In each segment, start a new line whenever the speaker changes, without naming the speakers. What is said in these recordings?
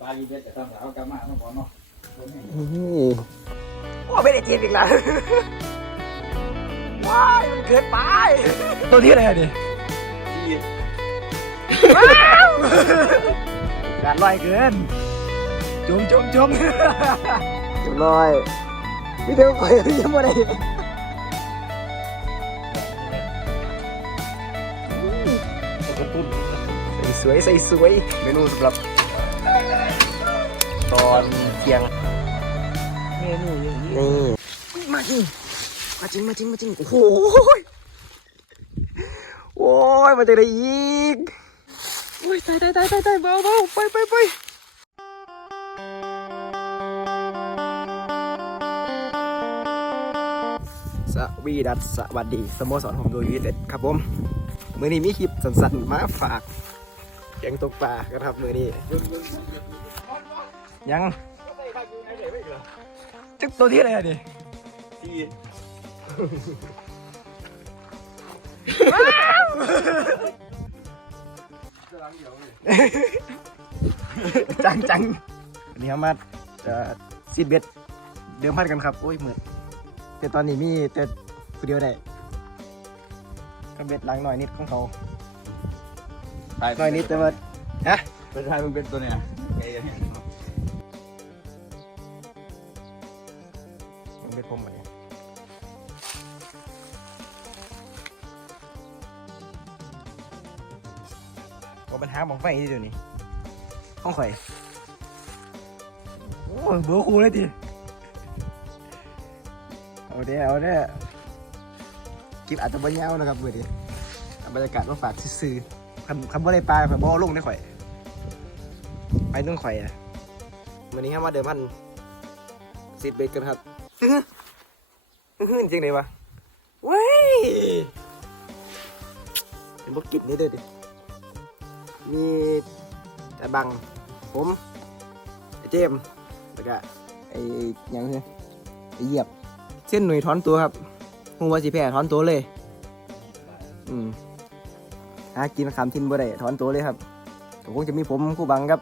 ปลาลีเบ็ดจะต้องเอากลับมาต้องบอกเนาะ
โอ้ไม่ได้จีบอีกแล้ว ว้ายมันเกินไปตัวที่อะไรอะดิการลอยเกินจุ่มจุ่มจุ่มจุ่มลอยพี่เดียวไปยังไม่ได้ใส่สวยใส่สวยเมนูสำหรับ ตอนเที่ยงเมนูอย่างนี้นี่มาจริงมาจริงมาจริงมาจริงโอ้โหยโอ้ยมาจากไหนอีกโอ้ยตายตายตายตายตายเบาเบาไปไปไปสวีดัสสวัสดีสโมสรผมโดยยูไนเต็ดครับผม มือนี้มีคลิปสั้นๆมาฝาก แกงตกปลากันครับมือนี้ยังจึกตัวที่อะไรอะดิจังจังอันนี้เขามาจะซีดเบ็ดเดิมพันกันครับ โอ้ยเหมือนแต่ตอนนี้มีแต่ผู้เดียวได้ก็เบ็ดหลังหน่อยนิดของเขา หน่อยนิดแต่ว่าฮะ
เป็นไทยมึงเป็นตัวเนี่ยไอ้เนี่ย
มันเป็นผมเหมือนกันว่าปัญหาของไฟนี่เดี๋ยวนี้ห้องข่อยโอ้ยเบอร์คูเลยทีเอาเด้อเอาเด้อคลิปอาจจะไม่ยาวนะครับเบื่อดีเอาบรรยากาศมาฝากซื่อๆ คำคำว่าได้ปลาข่อยบ่ลงได้ข่อย ไปต้องข่อยอะวันนี้ครับว่าเดิมพันสิบเบรกกันครับฮึ่นจริงเลยวะเว้ยเป็นพวกกิจนี่ด้วยดิมีแต่บัง ผมไอ้เจมส์แล้วก็ไอ้ยังเนี่ยไอ้เหยียบ เส้นหนุ่ยถอนตัวครับหูว่าสิแพ้ถอนตัวเลย อืม หากินคำทินบ่ได้ถอนตัวเลยครับคงจะมีผมคู่บังครับ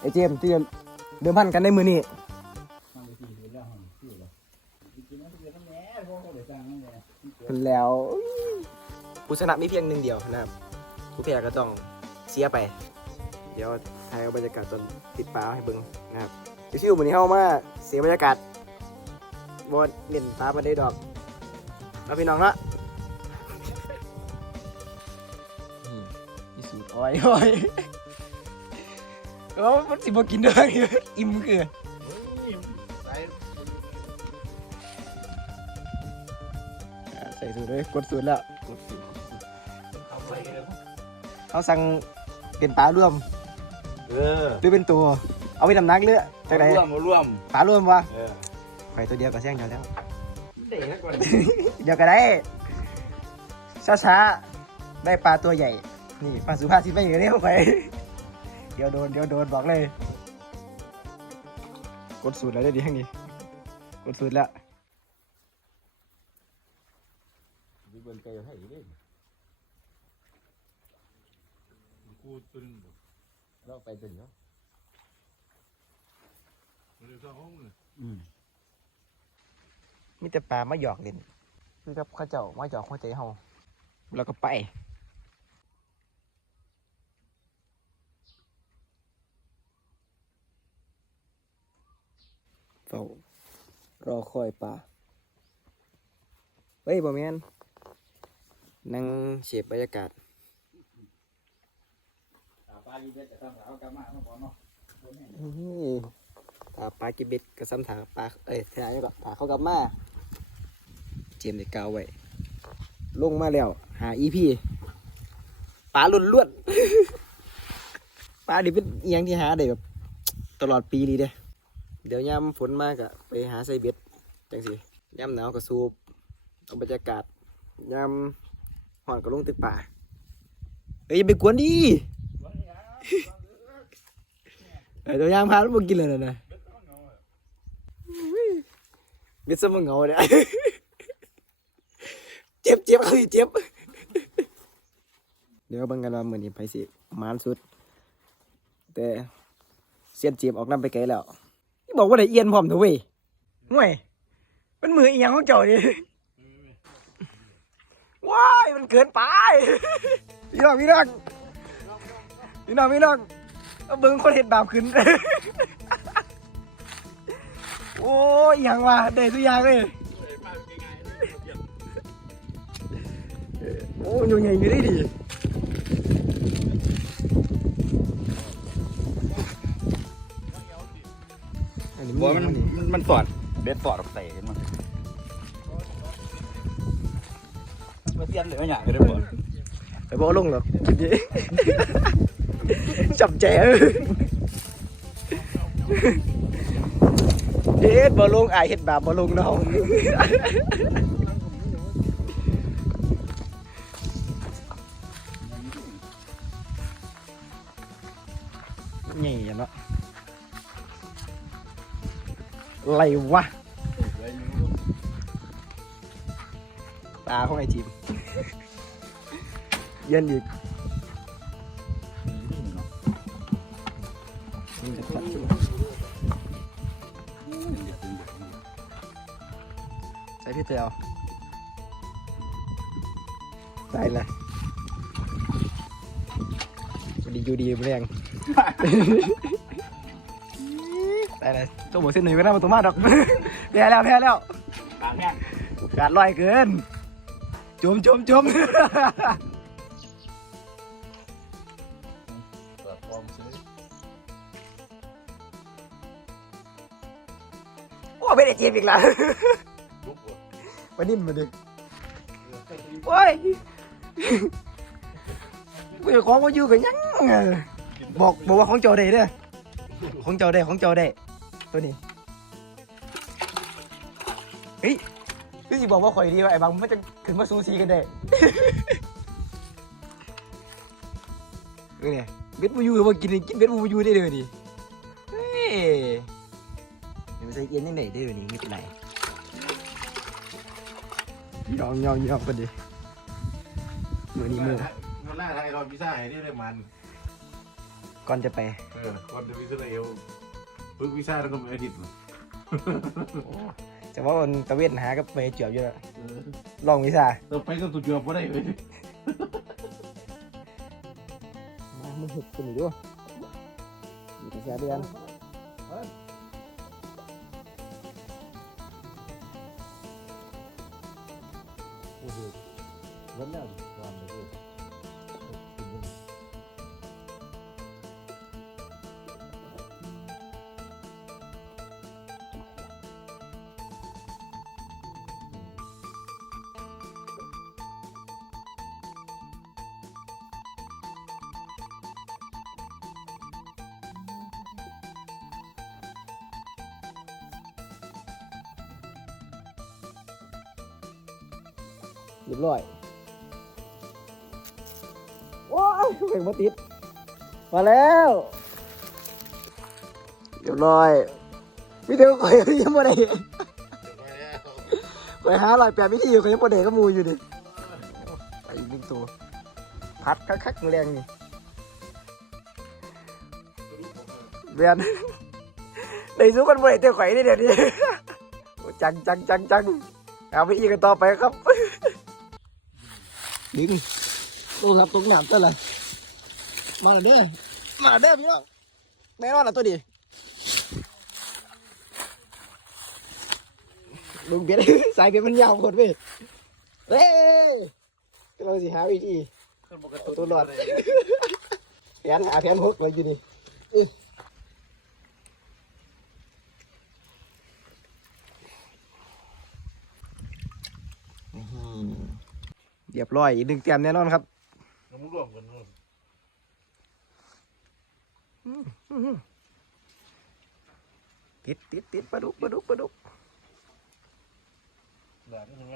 ไอเจมที่จะเดิมพันกันในมือนี้
เป็นแล้
วผู้ชนะมีเพียงหนึ่งเดียวนะครับผู้แพ้ก็ต้องเสียไป เดี๋ยวถ่ายเอาบรรยากาศตอนติดปลาให้เบิ่งนะครับชิวๆวันนี้เข้ามาเสียบรรยากาศบอลเล่นปลามาได้ดอกแล้วพี่น้องละ นี่สูตรอ้อยอ้อยเออมันสิบกินเด้ออิ่มคืออ่าใส่สูตรเลยกดสูตรแล้วเขาสั่งเป็นปลาร่วม
เออ
หรือเป็นตัว เอาไปดำนักเรือจากไหน
ร่วมร่วม
ปลาร่วมวะ
เออ
ไข่ตัวเดียวก็แซงเดียวแล้ว
เด็กนะก่อน
เดี๋ยวก็ได้ช้าๆได้ปลาตัวใหญ่ นี่ปลาสุภาพที่ไม่อยู่เรียกไป เดี๋ยวโดนเดี๋ยวโดนบอกเลย กดสูตรแล้วได้ดีแห่งนี้กดสูตรแล้ว
มีเบิ้ลไก่ให้อีกเลย
กูตัวนึงบ่
เราไปถึงเนาะ
มันจะสร้างห้องเลย
อืม
มีแต่ปลามาหยอกเล่นคือกับเข้าเจ้ามาหยอกหัวใจเฮาแล้วก็ไป ฝ้ารอคอยปลาเฮ้ยบ่แมนนั่งเฉียบบรรยากาศ
ปลาลีเบ็ดจะต้องเอากลับมาต้องบอกเนาะ
นี่ตาปลากิบเบ็ดกับซ้ำถาปลาเอ้ยถานี่ก็ถาเข้ากลับมาเจียมได้กาวไว้ลงมาแล้ว หาอีพีปลาล้วนล้วนๆปลาดิเป็นเอียงที่หาได้แบบตลอดปีเลยเด้ เดี๋ยวยามฝนมากอะไปหาใส่เบ็ดจังสิยามหนาวก็สูบเอาบรรยากาศยามหอนก็ลงตึกป่าเอ้ยอย่าไปกวนดิเออตัวยางพาล้วมากินเลยนะนะเบ็ดสมองเหงาเนี่ยเจ็บเจ็บเขาสิเจ็บเดี๋ยวบังกันว่าเหมือนนี้ไปสิมานสุด แต่เสียนเจียมออกน้ำไปไกลแล้ว บอกว่าได้เอียนพร้อมเถอะเว้ยห่วยมันมืออีหยังของเจ้านี่ว้ายมันเกินไปพี่น้องพี่น้องพี่น้องพี่น้องเอาเบิ่งคนเห็ดบาปขึ้น โอ้ยอหย่างว่าได้ทุกอย่างเลยโอ้ยยังไงอยู่ได้ดี
บัวมัน
นี่
มันมันสอดเบ็ดสอดออกใส่เห็นมั้ยมาเตียนเลยไม่อยากเลยบัว
ไปบอกลงหรอกคิดดิจับแจเออเด็ดบ่ลงอายเฮ็ดแบบบ่ลงน้อง อะไรวะ ตาของไอจิม เย็นอีกใส่พี่เตียวใส่เลยวันดีอยู่ดีแรงใส่เลย ตัวหมูเส้นหนึ่งก็ได้มาตัวมาดอก แพ้แล้วแพ้แล้ว
กลางแห้ง
การลอยเกินจุ่มจุ่มจุ่ม
เปิดฟองซื้อ
โอ้ไม่ได้จีบอีกแล้ว
ลุกหัว
มานิ่มมาดิโอ้ยกูจะของมาอยู่กันยังบอกบอกว่าของเจ้าได้เด้อของเจ้าได้ของเจ้าได้ ตัวนี้เฮ้ยพี่สิบอกว่าข่อยดีว่าไอ้บางมันจะขึ้นมาซูซีกันได้เออเนี่ยเบ็ดบูยูมากินกินเบ็ดบูยูได้เลยดิเฮ้ยเดี๋ยวใส่เอียนยังไงได้เลยนี่ไม่เป็นไรยอมยอมยอมกันดิมือนี้มือ
มันล่าทางไอรอนพิซซ่าให้ได้เลยมัน
ก่อนจะไป
เออก่อนจะวิสราเอล ฝึกวิซ่าแล้วก็มีอาทิตย์
จะว่ามันตะเวนหากับไปเจียวอยู่แล้วลองวิซ่า
ต่อไปก็ตุจอบก็ได้เลย
มามึงเห็ดกันอยู่ด้วยมีกระแสเดือน เรียบร้อยว้ายเบ่งมาติด มาแล้ว เรียบร้อยมีเดียวข่อยยังไม่ได้ข่อยหาลอยแปดวิธีอยู่ข่อยยังไม่ได้ก็มูอยู่ดิไอ้อีกหนึ่งตัว พัดคักๆแรงนี่เบียนได้สู้กันบ่ได้เตะข่อยนี่เดี๋ยวนี้จังจังจังจังเอาไปอีกกันต่อไปครับ ดึงตู้ครับตรงหนามตัวอะไรมาหน่อยเด้อมาหน่อยเด้อพี่น้องแน่นอนนะตัวดีลุงเบียดสายเบียดมันยาวหมดเว้ยเฮ้ยเราสิหาวิธีเอาตัวรอดแผนหาแผนหกเลยอยู่นี่อื้ออื้อหือ เรียบร้อยอีกหนึ่งเตรียมแน่นอนครับ
เรามึงรวมกันนู่น
ติดติดติดปลาดุกปลาดุกปลาดุก
ด่านี่ใช่ไหม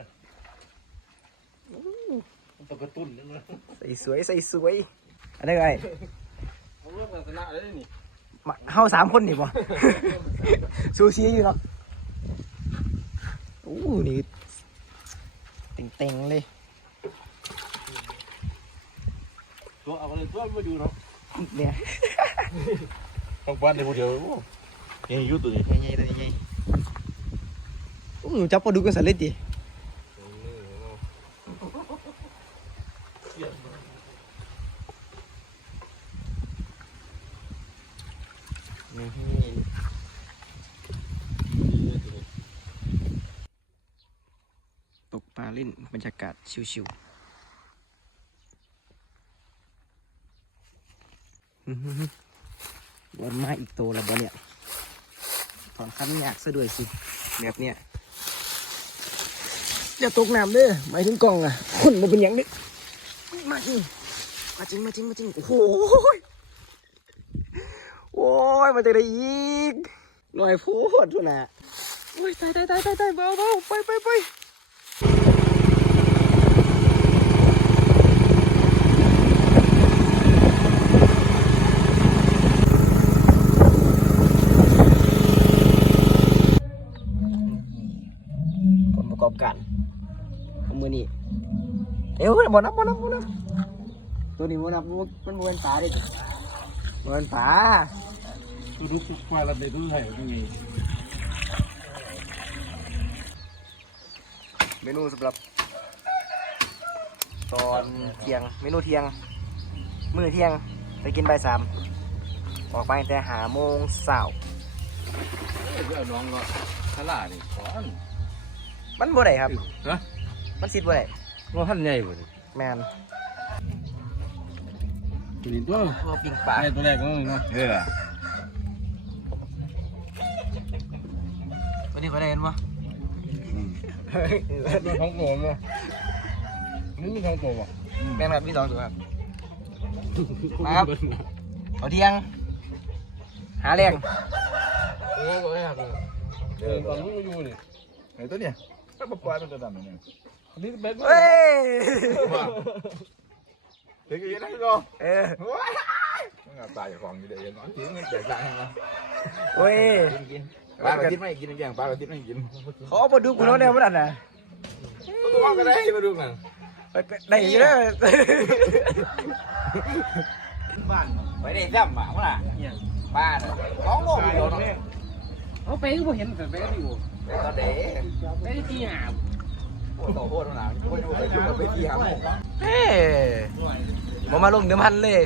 มันต้องกระตุ้นใช่ไหม
ใส่สวยใส่สวยอันนี้ไง
ผมร่วมกันชนะเลยนี่
มาเฮาสามคนนี่บ่ซูซีอยู่เนาะอู้นี่เต็งๆเลย
ตัวเอาอะไรตัวไม่ดูหรอก
เนี่ย
ต้องบ้านในผู้เดียวโอ้ยังอยู่ตัวนี้
ใหญ่ๆตัวใหญ่อู้หนูจับปลาดุกกันสันเลยดิตกปลาเล่นบรรยากาศชิวๆ วันมาอีกโตแล้วบ่เนี่ยถอนคันยากซะด้วยสิ แบบเนี้ยอย่าตกน้ำเด้อหมายถึงกล่องอะคนมันเป็นอย่างนี้มาจริงมาจริงมาจริงมาจริงโอ้โหโอ้ยมาจากไหนอีกลอยพูดทุน่ะโอ้ยตายตายตายตายตายเบาเบาไปไปไปผลประ กอบการของมือนี่เอ้ยบอนับบอนับบอนับตัวนี้บอนับมันมันบเป็นปลาดิบเป็นปลา
ตัวลูกควายละในตัวไทยมันมี
เมนูสำหรับ ตอนเที่ยงเมนูเที่ยง มื้อเที่ยงไปกินบ่ายสามออกไปแต่หาโมงเสาร์
เรื่องน้องก็ทลานี่ก่อน
มันบ่ได้ครับ
นะ
มันสิบ่ได้
ว่าท่านใหญ่บ่
แมน
ตัวนี้ตัว
พวกปิ้งปลา
ไอ้ตัวแรกก็เนาะเออ
ตัวนี้ก็ได้เห็นบ่
ตัวท้องโตเนาะนี่มีท้องโตบ่
แมนครับมีสองตัวครับ มาครับ เอาเที่ยง หาแรง
โอ้ก็ได้ครับเออตอนนี้อยู่นี่
ไอ้ตัวเนี่ย ก็ปล่อยมันจะดำเนี่ย
นี่เป็น
เฮ้ย
เด็กยังไงก็
เออ
มันก็ตายของอยู่เดี๋ยวน้องกินมันแตกต่างกันนะ
เฮ้ย
กินกินปลากระติบไม่กินอย่างปลากระติบไม่กิน
เขาเอามาดูกูเนาะเนี่ยมันอันน่ะ
ตัวก็ได้มาดูกัน
ได้อยู่เด้อ
บ้านไปได้จ้ำหมาเมื่อไหร่บ้านสองโลเดียวเนาะ
เอาไปก็เห็นแต่ไปก็อยู่
แต่ตอนเด็ก
ไปได้ที่หา
โอ้โหโคตรหนาวโคตรดูไปดูไปที่หาหมู
เฮ้ยมามาลงเดิมพันเลย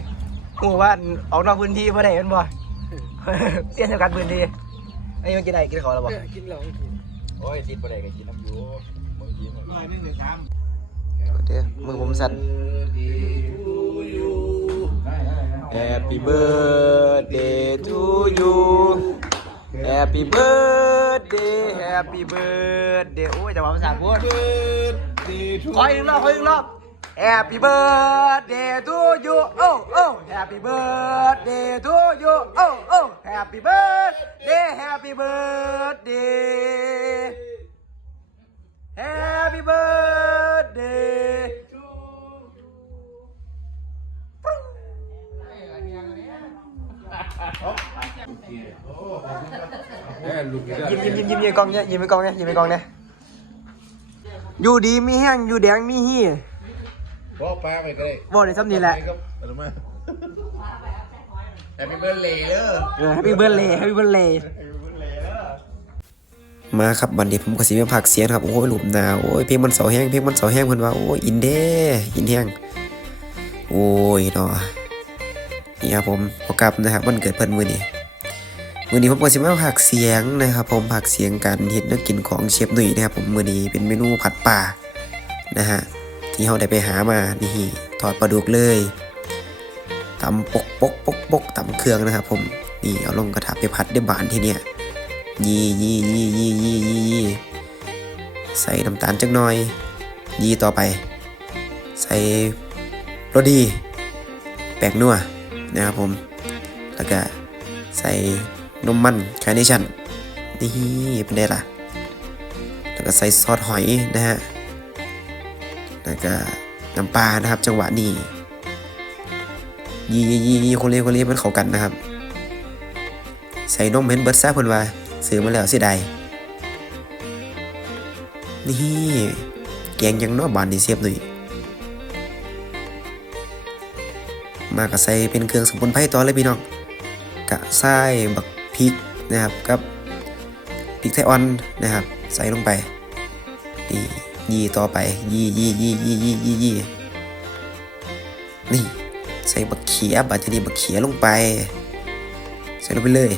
หัวว่าออกนอกพื้นที่เพราะไหนมันบ่เสียนเท่ากันพื้นที่ไอ้ยังกินอะไรกินขอแล้วบ่
กินเหล้า
โอ้ยติดไปได้ก็กินน้ำยูมึงกินหมดร้อยนึงเลยสาม
เดี๋ยวมือผมสั่น Happy birthday to you Happy birthday Happy birthday โอ้ยจะมาภาษาพูด ขออีกหนึ่งรอบขออีกหนึ่งรอบ Happy birthday to you oh oh Happy birthday to you oh oh Happy birthday Happy birthday Happy birthday
เออลูกนี่
ยิ้มยิ้มยิ้มยิ้มยิ้มกล้องเนี้ยยิ้มไปกล้องเนี้ยยิ้มไปกล้องเนี้ยอยู่ดีมีแห้งอยู่แดงมีฮี่
บ่ปลาไปก็ได้
บอกได้ซ้ำนี่แหละ
อะไรมาแฮปปี้เบิร์ดเลยเด้อ
เออ Happy birthday Happy birthday มาครับวันนี้ผมก็สิมาผักเสียงครับโอ้ยหลุมหนาวโอ้ยเพลงมันเสาแห้งเพลงมันเสาแห้งเพิ่นว่าโอ้ยอินเด้อินแห้งโอ้ยเนาะ นี่ครับผมพอกลับนะครับวันเกิดเพิ่นมือนี้มือนี้ผมก็สิมาผักเสียงนะครับ ผมผักเสียงการเฮ็ดนวกินของเชฟหนุ่ยนะครับผมมือนี้เป็นเมนูผัดป่านะฮะที่เราได้ไปหามานี่ทอดปลาดุกเลยตำปกปกปกปกตำเครื่องนะครับ ผมนี่เอาลงกระทะไปผัดด้วยบานทีเนี้ยยี่ยี่ยี่ยี่ยี่ยี่ยี่ใส่น้ำตาลจักหน่อย ยี่ต่อไป ใส่รสดี แป้งนัว นะครับผม แล้วก็ใส่นมมันคาร์เนชั่นนี่เป็นได้ล่ะแล้วก็ใส่ซอสหอยนะฮะ แล้วก็น้ำปลานะครับจังหวะนี้ยี่ยี่ยี่คนเลี้ยคนเลี้ยมันเข้ากันนะครับ ใส่นมเห็นเบิร์ดซ่าเพิ่นว่าซื้อมาแล้วเสียดายนี่แกงยังนอบานนี่เสียบหน่อย มาก็ใส่เป็นเครื่องสมุนไพรต่อเลยพี่น้อง
กะใส่บักพริกนะครับกับพริกไทยอ่อนนะครับ ใส่ลงไปนี่ยี่ต่อไป ยี่ยี่ยี่ยี่ยี่ยี่ยี่นี่ใส่บักเขียบัดทีนี้บักเขียลงไป ใส่ลงไปเลย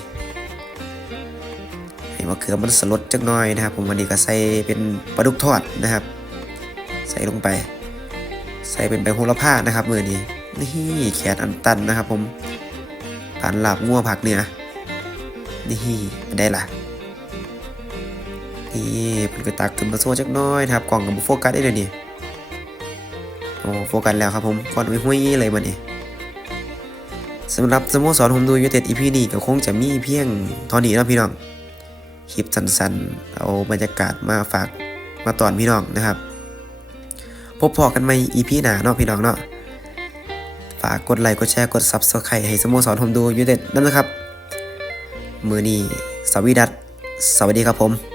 ให้มะเขือมันสลดจักหน่อยนะครับ ผมวันนี้ก็ใส่เป็นปลาดุกทอดนะครับ ใส่ลงไป ใส่เป็นใบโหระพานะครับมือนี้ นี่แขนอันตันนะครับผมผ่านหลาบงัวผักเนี่ยนี่ได้ละนี่เป็นกระตักขึ้นมาโซ่จักน้อยนะครับกล่องกับโฟกัสได้เลยนี่โอ้โฟกัสแล้วครับผมก้อนหุ้ยเลยมันนี่สำหรับสโมสรผมดูยูเต็ดอีพีนี้ก็คงจะมีเพียงเท่านี้นะพี่น้องคลิปสั้นๆ เอาบรรยากาศมาฝากมาตอนพี่น้องนะครับ พบพอกันใหม่ EP หน้าเนาะพี่น้องเนาะ ฝากกดไลค์กดแชร์กด Subscribe ให้สโมสรผมดูยูเต็ดนั่นนะครับ มือนี้สวีดัสสวัสดีครับผม